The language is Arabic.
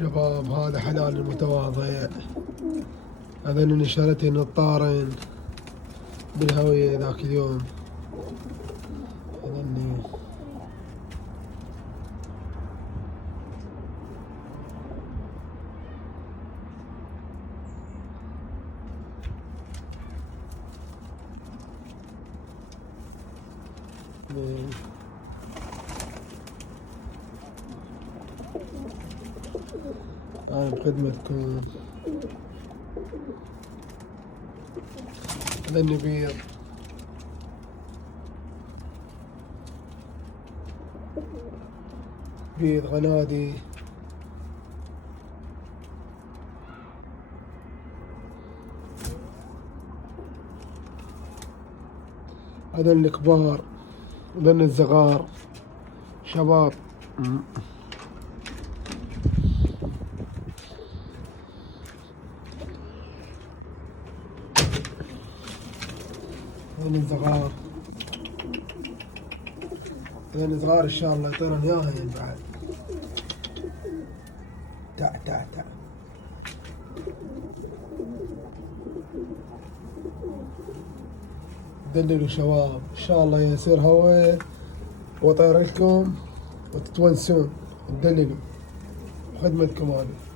شباب هذا حلال المتواضع. هذين نشرتي نطارن بالهوية ذاك اليوم. هذني أنا بخدمتكم. هذا النبيض بيض غنادي. هذا الكبار، هذا الصغار شباب. هذا الصغار، هذا الصغار ان شاء الله يعطينا اياها بعد. تع دللوا شباب ان شاء الله يصير هوا وطير لكم وتتونسون. تدللوا خدمتكم هذه.